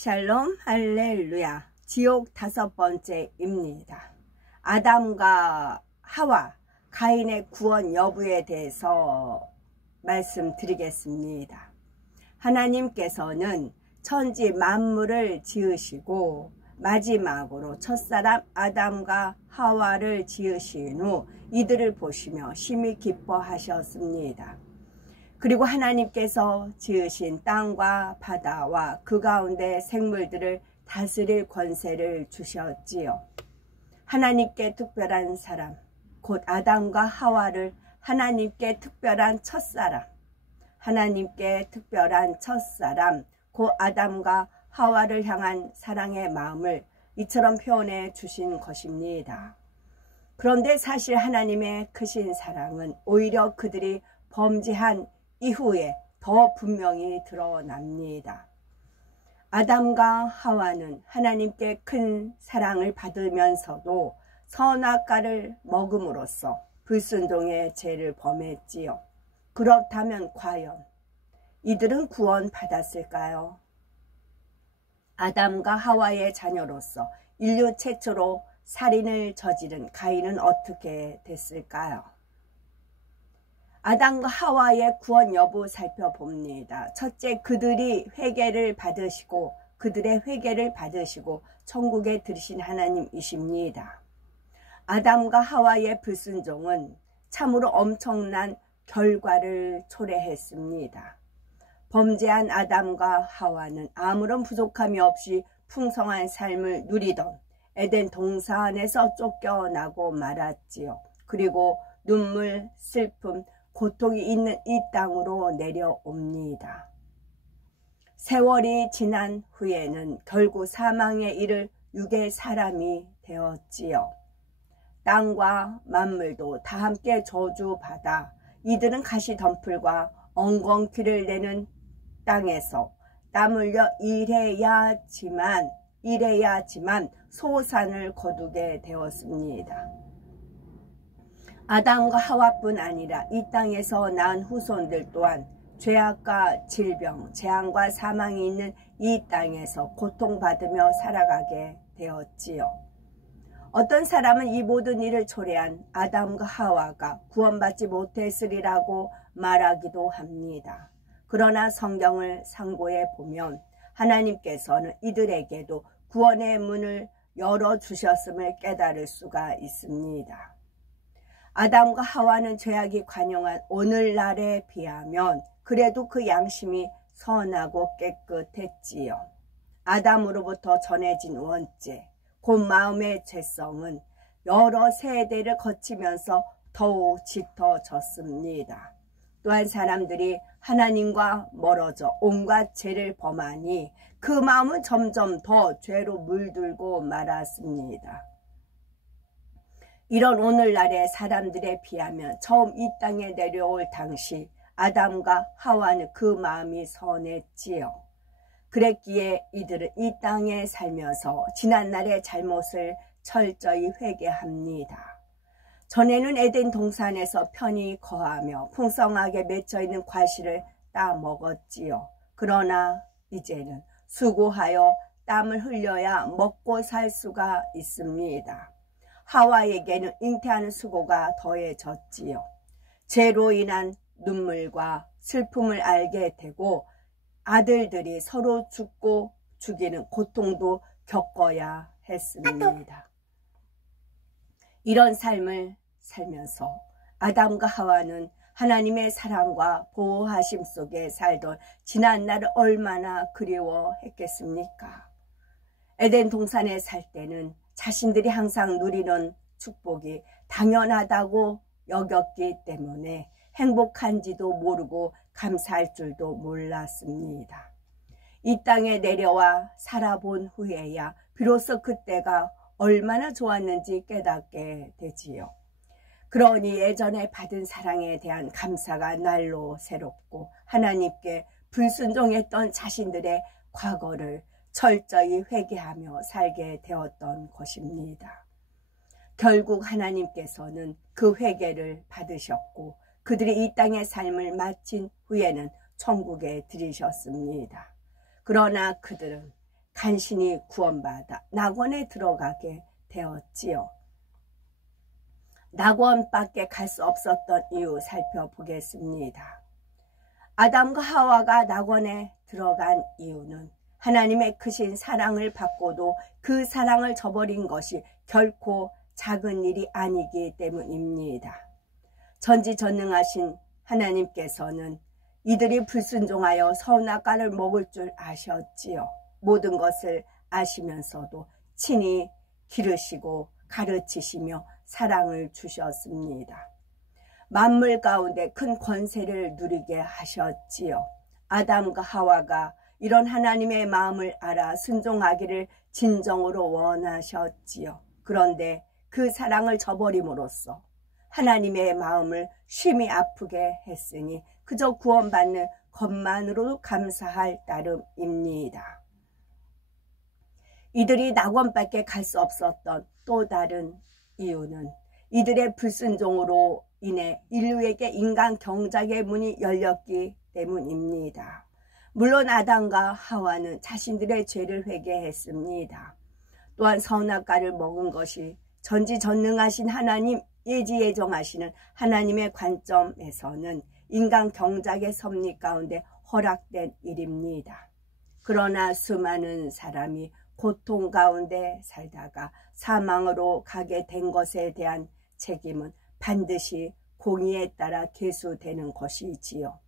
샬롬 할렐루야. 지옥 5번째입니다. 아담과 하와 가인의 구원 여부에 대해서 말씀드리겠습니다. 하나님께서는 천지 만물을 지으시고 마지막으로 첫사람 아담과 하와를 지으신 후 이들을 보시며 심히 기뻐하셨습니다. 그리고 하나님께서 지으신 땅과 바다와 그 가운데 생물들을 다스릴 권세를 주셨지요. 하나님께 특별한 사람, 곧 아담과 하와를 하나님께 특별한 첫사람, 하나님께 특별한 첫사람, 곧 아담과 하와를 향한 사랑의 마음을 이처럼 표현해 주신 것입니다. 그런데 사실 하나님의 크신 사랑은 오히려 그들이 범죄한 이후에 더 분명히 드러납니다. 아담과 하와는 하나님께 큰 사랑을 받으면서도 선악과를 먹음으로써 불순종의 죄를 범했지요. 그렇다면 과연 이들은 구원받았을까요? 아담과 하와의 자녀로서 인류 최초로 살인을 저지른 가인은 어떻게 됐을까요? 아담과 하와의 구원 여부 살펴봅니다. 첫째, 그들의 회개를 받으시고 천국에 들으신 하나님이십니다. 아담과 하와의 불순종은 참으로 엄청난 결과를 초래했습니다. 범죄한 아담과 하와는 아무런 부족함이 없이 풍성한 삶을 누리던 에덴 동산에서 쫓겨나고 말았지요. 그리고 눈물, 슬픔, 고통이 있는 이 땅으로 내려옵니다. 세월이 지난 후에는 결국 사망에 이를 육의 사람이 되었지요. 땅과 만물도 다 함께 저주받아 이들은 가시덤불과 엉겅퀴를 내는 땅에서 땀 흘려 일해야지만 소산을 거두게 되었습니다. 아담과 하와뿐 아니라 이 땅에서 낳은 후손들 또한 죄악과 질병, 재앙과 사망이 있는 이 땅에서 고통받으며 살아가게 되었지요. 어떤 사람은 이 모든 일을 초래한 아담과 하와가 구원받지 못했으리라고 말하기도 합니다. 그러나 성경을 상고해 보면 하나님께서는 이들에게도 구원의 문을 열어주셨음을 깨달을 수가 있습니다. 아담과 하와는 죄악이 관영한 오늘날에 비하면 그래도 그 양심이 선하고 깨끗했지요. 아담으로부터 전해진 원죄, 곧 마음의 죄성은 여러 세대를 거치면서 더욱 짙어졌습니다. 또한 사람들이 하나님과 멀어져 온갖 죄를 범하니 그 마음은 점점 더 죄로 물들고 말았습니다. 이런 오늘날의 사람들에 비하면 처음 이 땅에 내려올 당시 아담과 하와는 그 마음이 선했지요. 그랬기에 이들은 이 땅에 살면서 지난날의 잘못을 철저히 회개합니다. 전에는 에덴 동산에서 편히 거하며 풍성하게 맺혀있는 과실을 따먹었지요. 그러나 이제는 수고하여 땀을 흘려야 먹고 살 수가 있습니다. 하와에게는 잉태하는 수고가 더해졌지요. 죄로 인한 눈물과 슬픔을 알게 되고 아들들이 서로 죽고 죽이는 고통도 겪어야 했습니다. 이런 삶을 살면서 아담과 하와는 하나님의 사랑과 보호하심 속에 살던 지난날을 얼마나 그리워했겠습니까? 에덴 동산에 살 때는 자신들이 항상 누리는 축복이 당연하다고 여겼기 때문에 행복한지도 모르고 감사할 줄도 몰랐습니다. 이 땅에 내려와 살아본 후에야 비로소 그때가 얼마나 좋았는지 깨닫게 되지요. 그러니 예전에 받은 사랑에 대한 감사가 날로 새롭고 하나님께 불순종했던 자신들의 과거를 철저히 회개하며 살게 되었던 것입니다. 결국 하나님께서는 그 회개를 받으셨고 그들이 이 땅의 삶을 마친 후에는 천국에 들이셨습니다. 그러나 그들은 간신히 구원받아 낙원에 들어가게 되었지요. 낙원 밖에 갈 수 없었던 이유 살펴보겠습니다. 아담과 하와가 낙원에 들어간 이유는 하나님의 크신 사랑을 받고도 그 사랑을 저버린 것이 결코 작은 일이 아니기 때문입니다. 전지전능하신 하나님께서는 이들이 불순종하여 선악과를 먹을 줄 아셨지요. 모든 것을 아시면서도 친히 기르시고 가르치시며 사랑을 주셨습니다. 만물 가운데 큰 권세를 누리게 하셨지요. 아담과 하와가 이런 하나님의 마음을 알아 순종하기를 진정으로 원하셨지요. 그런데 그 사랑을 저버림으로써 하나님의 마음을 심히 아프게 했으니 그저 구원받는 것만으로도 감사할 따름입니다. 이들이 낙원밖에 갈 수 없었던 또 다른 이유는 이들의 불순종으로 인해 인류에게 인간 경작의 문이 열렸기 때문입니다. 물론 아담과 하와는 자신들의 죄를 회개했습니다. 또한 선악과를 먹은 것이 전지전능하신 하나님, 예지예정하시는 하나님의 관점에서는 인간 경작의 섭리 가운데 허락된 일입니다. 그러나 수많은 사람이 고통 가운데 살다가 사망으로 가게 된 것에 대한 책임은 반드시 공의에 따라 계수되는 것이지요.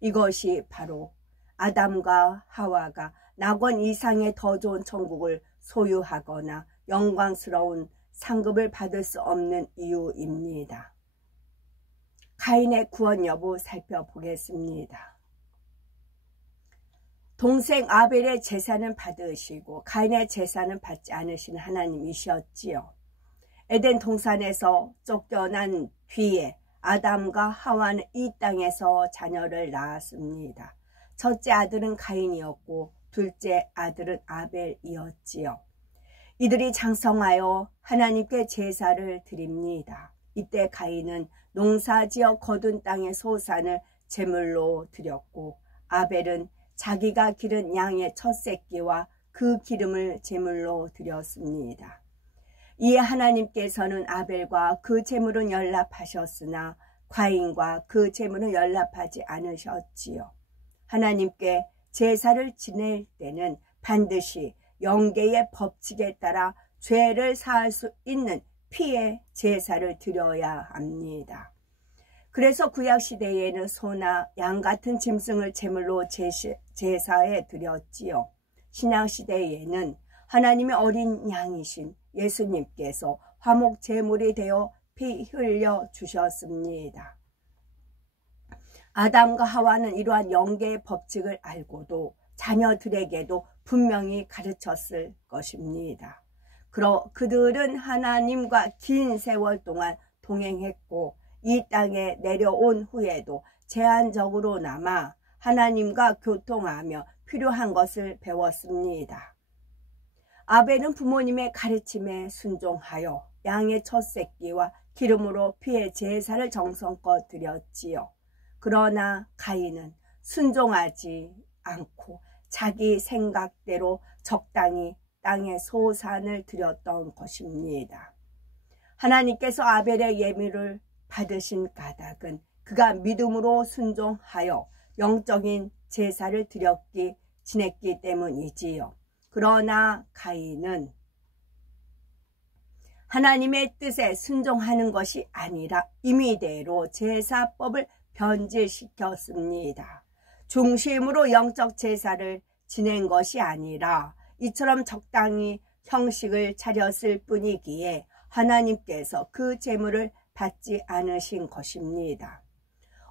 이것이 바로 아담과 하와가 낙원 이상의 더 좋은 천국을 소유하거나 영광스러운 상급을 받을 수 없는 이유입니다. 가인의 구원 여부 살펴보겠습니다. 동생 아벨의 제사는 받으시고 가인의 제사는 받지 않으시는 하나님이셨지요. 에덴 동산에서 쫓겨난 뒤에 아담과 하와는 이 땅에서 자녀를 낳았습니다. 첫째 아들은 가인이었고 둘째 아들은 아벨이었지요. 이들이 장성하여 하나님께 제사를 드립니다. 이때 가인은 농사지어 거둔 땅의 소산을 제물로 드렸고 아벨은 자기가 기른 양의 첫 새끼와 그 기름을 제물로 드렸습니다. 이에 하나님께서는 아벨과 그 제물은 연락하셨으나 가인과 그 제물은 연락하지 않으셨지요. 하나님께 제사를 지낼 때는 반드시 영계의 법칙에 따라 죄를 사할 수 있는 피의 제사를 드려야 합니다. 그래서 구약시대에는 소나 양 같은 짐승을 제물로 제사에 드렸지요. 신약시대에는 하나님의 어린 양이신 예수님께서 화목 제물이 되어 피 흘려 주셨습니다. 아담과 하와는 이러한 영계의 법칙을 알고도 자녀들에게도 분명히 가르쳤을 것입니다. 그들은 하나님과 긴 세월 동안 동행했고 이 땅에 내려온 후에도 제한적으로나마 하나님과 교통하며 필요한 것을 배웠습니다. 아벨은 부모님의 가르침에 순종하여 양의 첫 새끼와 기름으로 피의 제사를 정성껏 드렸지요. 그러나 가인은 순종하지 않고 자기 생각대로 적당히 땅의 소산을 드렸던 것입니다. 하나님께서 아벨의 예물을 받으신 까닭은 그가 믿음으로 순종하여 영적인 제사를 지냈기 때문이지요. 그러나 가인은 하나님의 뜻에 순종하는 것이 아니라 임의대로 제사법을 변질시켰습니다. 중심으로 영적 제사를 지낸 것이 아니라 이처럼 적당히 형식을 차렸을 뿐이기에 하나님께서 그 제물을 받지 않으신 것입니다.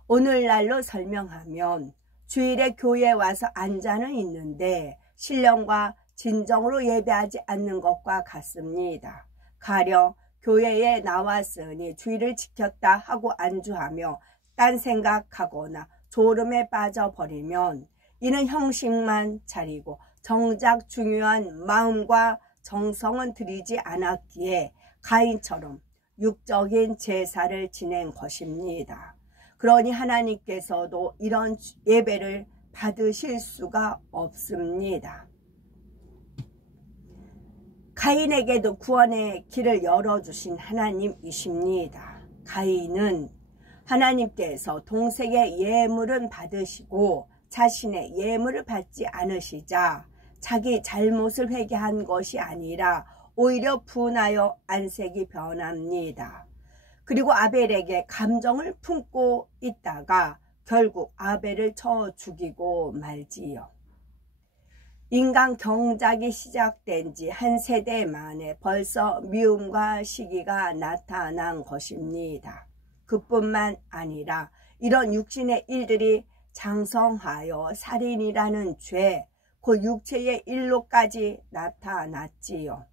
오늘날로 설명하면 주일에 교회에 와서 앉아는 있는데 신령과 진정으로 예배하지 않는 것과 같습니다. 가령 교회에 나왔으니 주일을 지켰다 하고 안주하며 딴 생각하거나 졸음에 빠져버리면 이는 형식만 차리고 정작 중요한 마음과 정성은 들이지 않았기에 가인처럼 육적인 제사를 지낸 것입니다. 그러니 하나님께서도 이런 예배를 받으실 수가 없습니다. 가인에게도 구원의 길을 열어주신 하나님이십니다. 가인은 하나님께서 동생의 예물은 받으시고 자신의 예물을 받지 않으시자 자기 잘못을 회개한 것이 아니라 오히려 분하여 안색이 변합니다. 그리고 아벨에게 감정을 품고 있다가 결국 아벨을 쳐 죽이고 말지요. 인간 경작이 시작된 지 한 세대 만에 벌써 미움과 시기가 나타난 것입니다. 그뿐만 아니라 이런 육신의 일들이 장성하여 살인이라는 죄, 그 육체의 일로까지 나타났지요.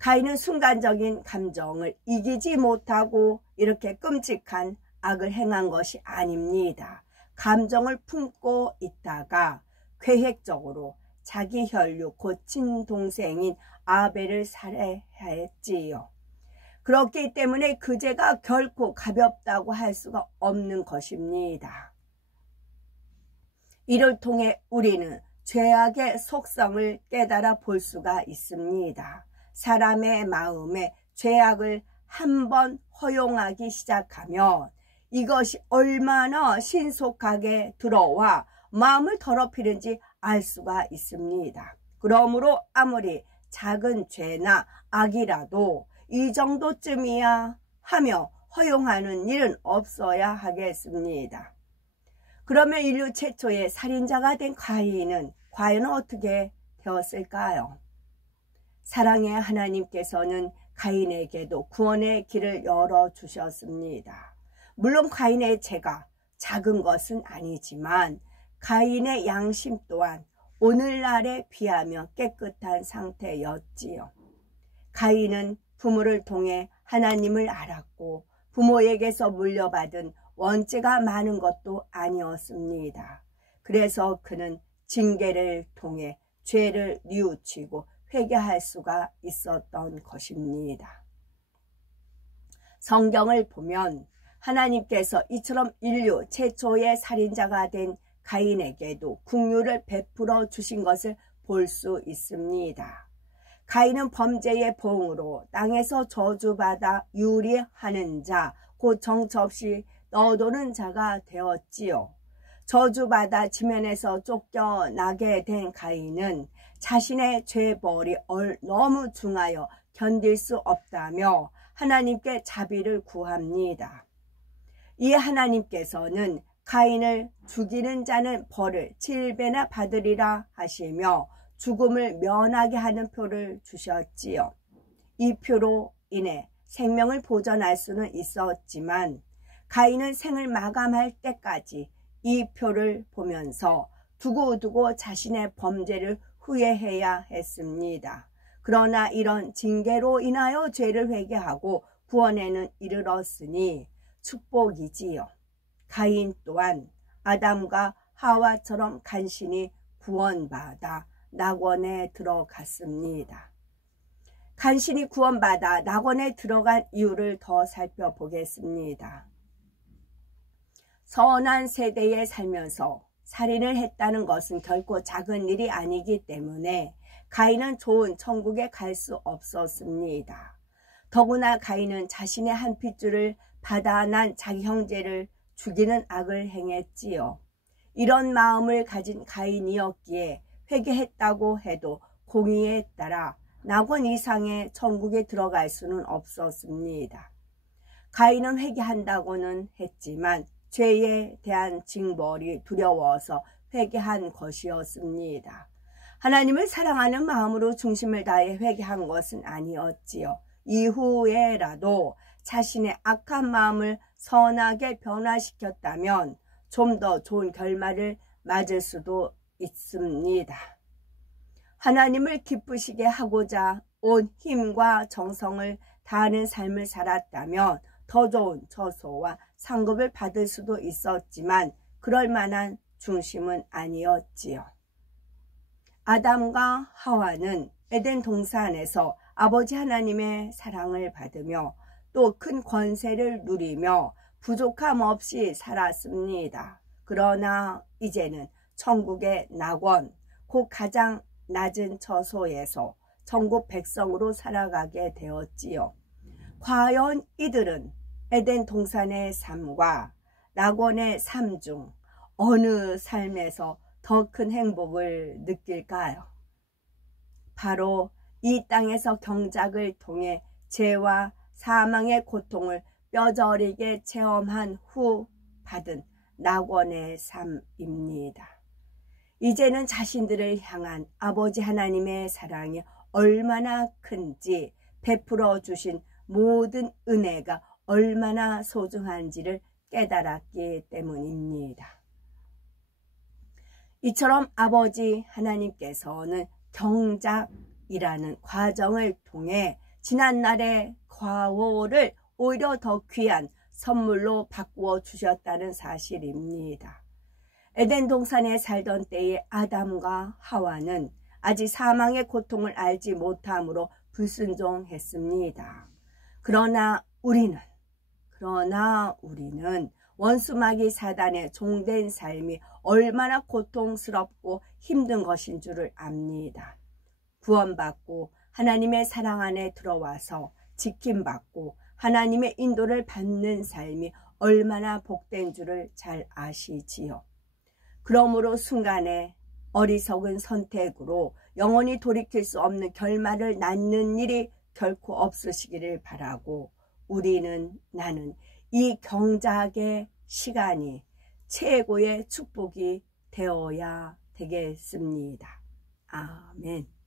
가인은 순간적인 감정을 이기지 못하고 이렇게 끔찍한 악을 행한 것이 아닙니다. 감정을 품고 있다가 계획적으로 자기 혈육 곧 친동생인 아벨을 살해했지요. 그렇기 때문에 그 죄가 결코 가볍다고 할 수가 없는 것입니다. 이를 통해 우리는 죄악의 속성을 깨달아 볼 수가 있습니다. 사람의 마음에 죄악을 한번 허용하기 시작하면 이것이 얼마나 신속하게 들어와 마음을 더럽히는지 알 수가 있습니다. 그러므로 아무리 작은 죄나 악이라도 이 정도쯤이야 하며 허용하는 일은 없어야 하겠습니다. 그러면 인류 최초의 살인자가 된 가인은 과연 어떻게 되었을까요? 사랑의 하나님께서는 가인에게도 구원의 길을 열어주셨습니다. 물론 가인의 죄가 작은 것은 아니지만 가인의 양심 또한 오늘날에 비하며 깨끗한 상태였지요. 가인은 부모를 통해 하나님을 알았고 부모에게서 물려받은 원죄가 많은 것도 아니었습니다. 그래서 그는 징계를 통해 죄를 뉘우치고 회개할 수가 있었던 것입니다. 성경을 보면 하나님께서 이처럼 인류 최초의 살인자가 된 가인에게도 긍휼을 베풀어 주신 것을 볼 수 있습니다. 가인은 범죄의 보응으로 땅에서 저주받아 유리하는 자, 곧 정처없이 떠도는 자가 되었지요. 저주받아 지면에서 쫓겨나게 된 가인은 자신의 죄벌이 너무 중하여 견딜 수 없다며 하나님께 자비를 구합니다. 이에 하나님께서는 가인을 죽이는 자는 벌을 7배나 받으리라 하시며 죽음을 면하게 하는 표를 주셨지요. 이 표로 인해 생명을 보존할 수는 있었지만 가인은 생을 마감할 때까지 이 표를 보면서 두고두고 자신의 범죄를 후회해야 했습니다. 그러나 이런 징계로 인하여 죄를 회개하고 구원에는 이르렀으니 축복이지요. 가인 또한 아담과 하와처럼 간신히 구원받아 낙원에 들어갔습니다. 간신히 구원받아 낙원에 들어간 이유를 더 살펴보겠습니다. 선한 세대에 살면서 살인을 했다는 것은 결코 작은 일이 아니기 때문에 가인은 좋은 천국에 갈 수 없었습니다. 더구나 가인은 자신의 한 핏줄을 받아난 자기 형제를 죽이는 악을 행했지요. 이런 마음을 가진 가인이었기에 회개했다고 해도 공의에 따라 낙원 이상의 천국에 들어갈 수는 없었습니다. 가인은 회개한다고는 했지만 죄에 대한 징벌이 두려워서 회개한 것이었습니다. 하나님을 사랑하는 마음으로 중심을 다해 회개한 것은 아니었지요. 이후에라도 자신의 악한 마음을 선하게 변화시켰다면 좀 더 좋은 결말을 맞을 수도 있습니다. 하나님을 기쁘시게 하고자 온 힘과 정성을 다하는 삶을 살았다면 더 좋은 처소와 상급을 받을 수도 있었지만 그럴 만한 중심은 아니었지요. 아담과 하와는 에덴 동산에서 아버지 하나님의 사랑을 받으며 또 큰 권세를 누리며 부족함 없이 살았습니다. 그러나 이제는 천국의 낙원, 곧 가장 낮은 처소에서 천국 백성으로 살아가게 되었지요. 과연 이들은 에덴 동산의 삶과 낙원의 삶 중 어느 삶에서 더 큰 행복을 느낄까요? 바로 이 땅에서 경작을 통해 죄와 사망의 고통을 뼈저리게 체험한 후 받은 낙원의 삶입니다. 이제는 자신들을 향한 아버지 하나님의 사랑이 얼마나 큰지, 베풀어 주신 모든 은혜가 얼마나 소중한지를 깨달았기 때문입니다. 이처럼 아버지 하나님께서는 경작이라는 과정을 통해 지난날의 과오를 오히려 더 귀한 선물로 바꾸어 주셨다는 사실입니다. 에덴 동산에 살던 때의 아담과 하와는 아직 사망의 고통을 알지 못함으로 불순종했습니다. 그러나 우리는 원수마귀 사단의 종된 삶이 얼마나 고통스럽고 힘든 것인 줄을 압니다. 구원받고 하나님의 사랑 안에 들어와서 지킴받고 하나님의 인도를 받는 삶이 얼마나 복된 줄을 잘 아시지요. 그러므로 순간에 어리석은 선택으로 영원히 돌이킬 수 없는 결말을 낳는 일이 결코 없으시기를 바라고 나는 이 경작의 시간이 최고의 축복이 되어야 되겠습니다. 아멘.